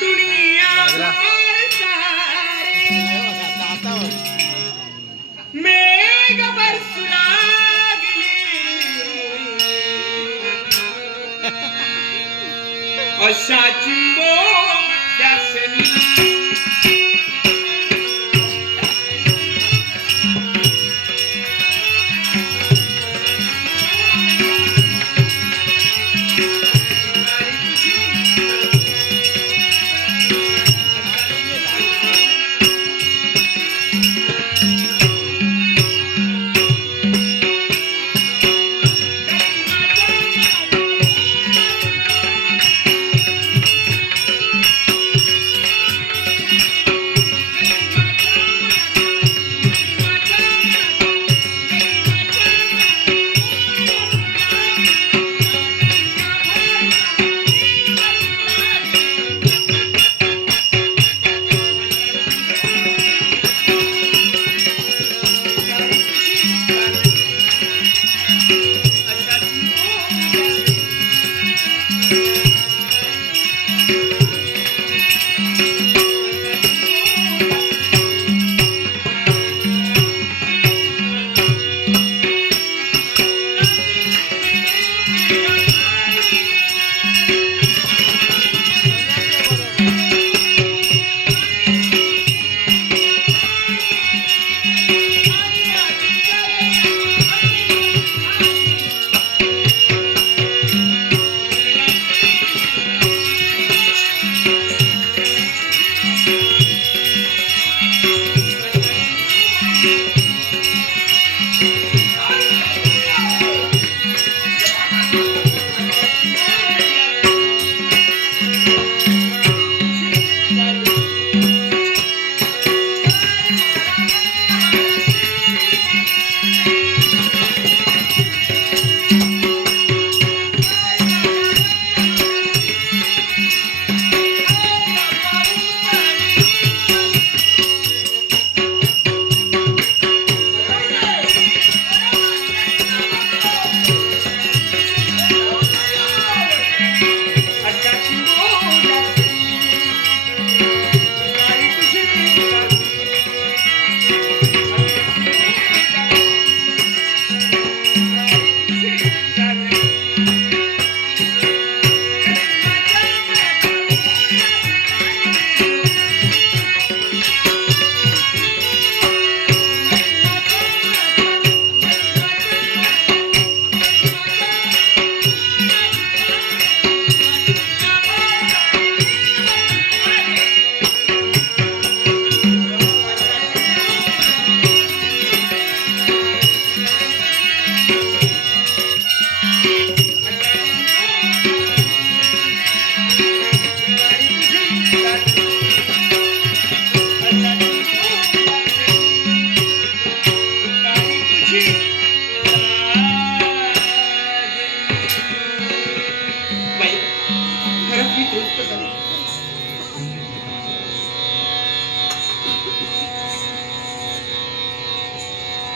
दुनिया मेघ बरसू लागले अशा चिंबोऱ्यासनी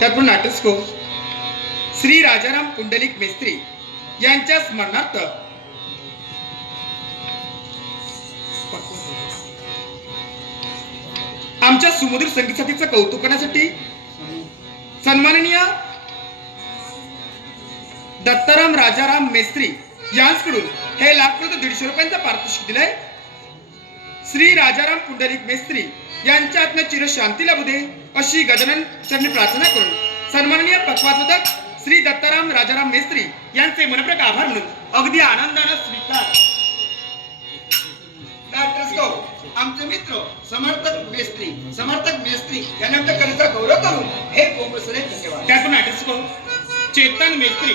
त्यातून नाटस्को श्री राजाराम पुंडलिक मेस्त्री यांच्या स्मरणार्थ आमच्या सुमधुर संगीत साथीचं कौतुक करण्यासाठी सन्माननीय दत्ताराम राजाराम मेस्त्री यांच्याकडून हे लाखो 150 रुपयांचा पारितोषिक दिलंय. श्री राजाराम पुंडलिक मेस्त्री यांच्या आत्म्यात चिरशांती लाभू दे अशी गजानन चरणी प्रार्थना करून सन्माननीय पक्वादक श्री दत्ताराम राजाराम मेस्त्री यांचे मनपूर्वक आभार म्हणून अगदी आनंदाने स्वीकार. आमचे मित्र समर्थक मेस्त्री यांना कलेचा गौरव करून हे कोंबसरे धन्यवाद. त्यातून नाटस्को चेतन मेस्त्री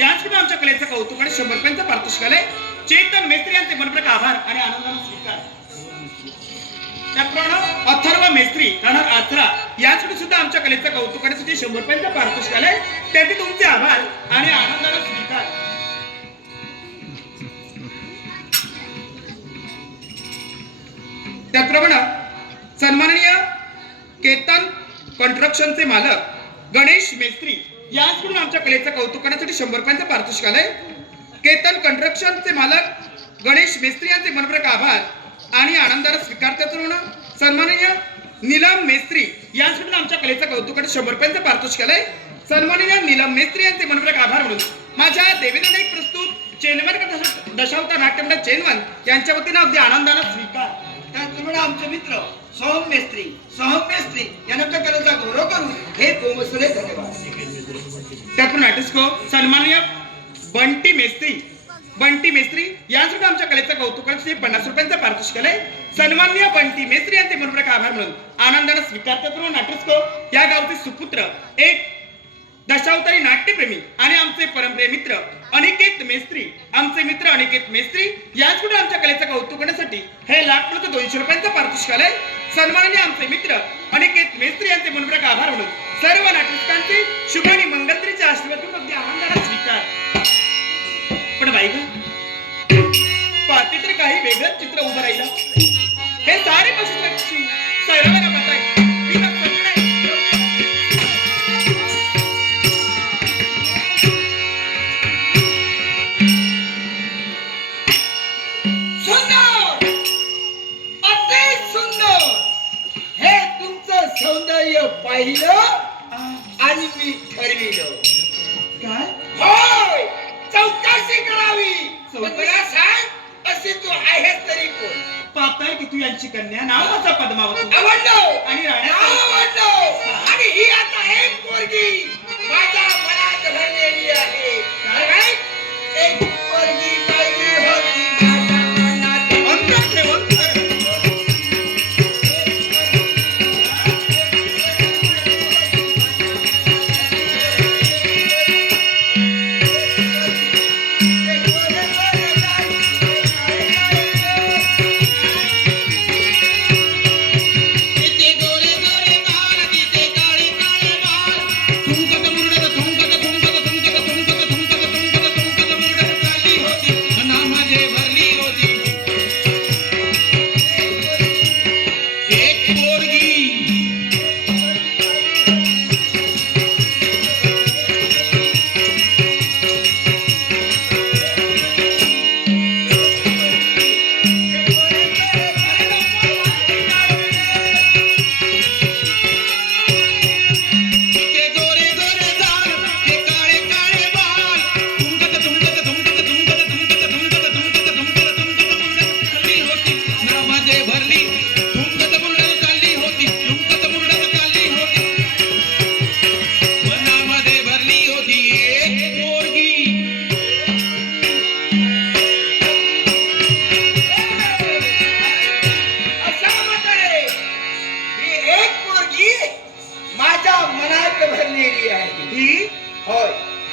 यांच्याकडून आमच्या कलेचं कौतुक आणि 100 रुपयांचा पारितोषिक आलंय. चेतन मेस्त्री यांचे मनपूर्वक आभार आणि आनंदाने स्वीकार. त्याचप्रमाणे अथर्व मेस्त्री राहणार आचरा यासाठी सुद्धा आमच्या कलेचं कौतुक करण्यासाठी 100 रुपयांचा पारितोषिक आलंय. त्याचे तुमचे आभार आणि आनंदाने स्वीकार. त्याचप्रमाणे सन्माननीय केतन कन्स्ट्रक्शनचे मालक गणेश मेस्त्री यांच्याकडून आमच्या कलेचं कौतुक करण्यासाठी 100 रुपयांचा पारितोषिक आलंय. केतन कन्स्ट्रक्शनचे मालक गणेश मेस्त्री यांचे मनपूर्वक आभार आणि आनंदाने स्वीकारतात म्हणून सन्माननीय नीलम मेस्त्री यांच्याकडून आमच्या कलेचा कौतुकाने 100 रुपयांचा पारितोषिक केलंय. सन्माननीय नीलम मेस्त्री यांचे मनपूर्वक आभार म्हणून माझ्या देवेंद्र नाईक प्रस्तुत चेनवन दशावतार नाट्यमंडळ चेनवन यांच्या वतीनं अगदी आनंदाने स्वीकार. त्याचप्रमाणे आमचे मित्र सोहम मेस्त्री यांच्या कलेचा गौरव करून हे कोमसले धन्यवाद. त्यातून नाट्यस्कोप सन्माननीय बंटी मेस्त्री यांच्याकडून आमच्या कलेचा कौतुकाने 50 रुपयांचा पारितोषिक केलंय. सन्माननीय बंटी मेस्त्री यांचे मनपूर्वक आभार म्हणून आनंदाने स्वीकारतात म्हणून नाट्यस्कोप या गावचे सुपुत्र एक दशावतारी नाट्यप्रेमी आणि आमचे परमप्रिय मित्र अनिकेत मेस्त्री यांच्याकडून आमच्या कलेचा कौतुक करण्यासाठी हे लाखपती 200 रुपयांचा पारितोषिक आलंय. सन्माननीय आमचे मित्र अनिकेत मेस्त्री यांचे मनपूर्वक आभार म्हणून सर्व नाटकांचे शुभ आणि मंगलत्रीचे आशीर्वाद घेऊन अगदी आनंदाने स्वीकार. पण बाई ग पाहते तर काही वेगळंच चित्र उभं राहिलं. हे सारे पक्षी सर्वांना मत आहे मी तर स्वप्न आहे. सौंदर्य पाहिलं आणि मी ठरविलं काय होय चौकशी करावी. मला सांग असे तू आहेस तरी कोण? पाहताय की तू यांची कन्या नाव माझा पद्मावती आवडलो आणि आवडलो आणि ही आता एक पोरगी माझ्या मनात भरलेली आहे. काय एक पोरगी पाहिली होती माझ्या मनात. अंतर ठेव अंतर.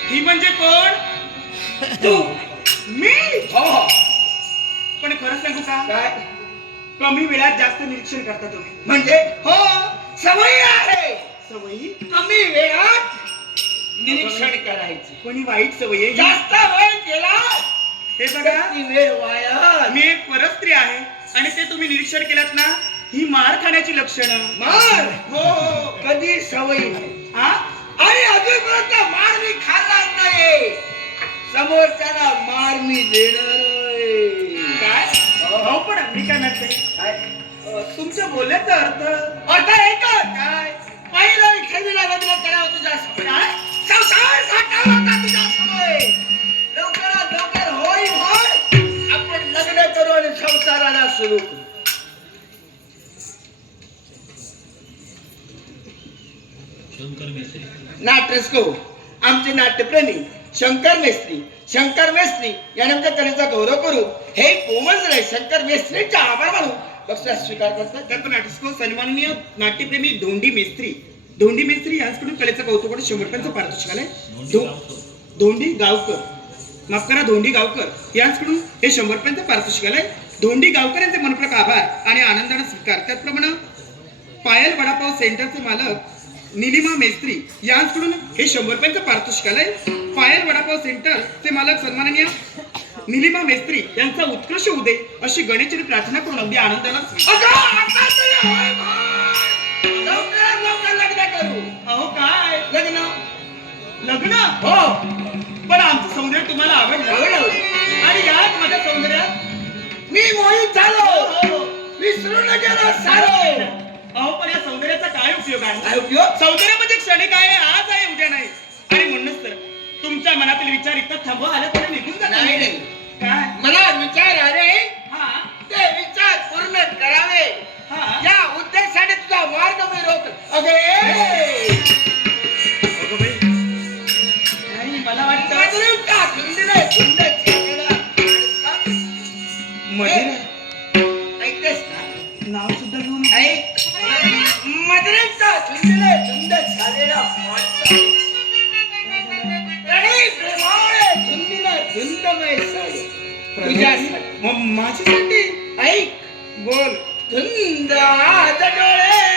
ही म्हणजे कोण? तू मी हो पण खरं सांगू का काय कमी वेळात जास्त निरीक्षण करता तुम्ही. म्हणजे हो सवय आहे सवयी कमी वेळात निरीक्षण करायची. कोणी वाईट सवय आहे जास्त वेळ केला हे बघा ती वेळ वाया. मी एक परस्त्री आहे आणि ते तुम्ही निरीक्षण केलात ना ही मार खाण्याची लक्षणं. मार हो कधी सवय नाही हा आणि अजूनपर्यंत मार मी खाल्लाच नाही. समोरच्याला मार मी देणार काय हो पण मी काय म्हणते तुमच्या बोलण्याचा अर्थ एकच काय पहिलं ठेवीला बदला करावं तुझ्या काय संसार साठावा का तुझ्या समोर लवकरात लवकर होय होय आपण लग्न करू आणि संसाराला सुरू करू. नाट्यस्को आमचे नाट्यप्रेमी शंकर मेस्त्री यांनी आमच्या कलेचा गौरव करू हे कोमल शंकर मेस्त्रीचा आभार मानू बक्षीस स्वीकार करतात. त्यात नाट्यस्को सन्माननीय नाट्यप्रेमी धोंडी मेस्त्री यांच्याकडून कलेचा कौतुक करून 100 रुपयांचा पारितोषिक आलंय. धोंडी गावकर यांच्याकडून हे 100 रुपयांचा पारितोषिक आलंय. धोंडी गावकर यांचे मनपूर्वक आभार आणि आनंदाने स्वीकार. त्याचप्रमाणे पायल वडापाव सेंटरचे मालक निलिमा मेस्त्री यांच्याकडून हे 100 रुपयांचं पारितोषिक आलंय. पायल वडापाव सेंटर चे मालक सन्माननीय निलिमा मेस्त्री यांचा उत्कृष्ट उदय अशी गणेशची प्रार्थना करून अगदी आनंदाला लग्न करू. अहो काय लग्न हो पण आमचं सौंदर्य तुम्हाला आवडलं आणि याच माझ्या सौंदर्यात विसरून गेलो सारो. अहो पण या सौंदर्याचा काय उपयोग आहे? काय उपयोग? सौंदर्य म्हणजे क्षणिक आहे, आज आहे उद्या नाही. आणि म्हणूनच तर तुमच्या मनातील विचार इतकं थांबवा आले तरी निघून जात नाही, नाही. काय? मला विचार आले, हा ते विचार पूर्ण करावे हा या उद्देशाने तुझा मार्ग मी रोखतो. अगे अगं बाई, नाही मला वाटतं मधुरेचा धुंदीने धुंद छाडलेला माणसा. मधुरा ऐकतेस ना? नाव सुद्धा घेऊन ऐक. मधुरेचा धुंदीने धुंद छाडलेला माणसा. तरी प्रेमाने धुंदीने धुंदमय साडे. तुझ्यासाठी. माझ्यासाठी ऐक. बोल. धुंद आज डोळे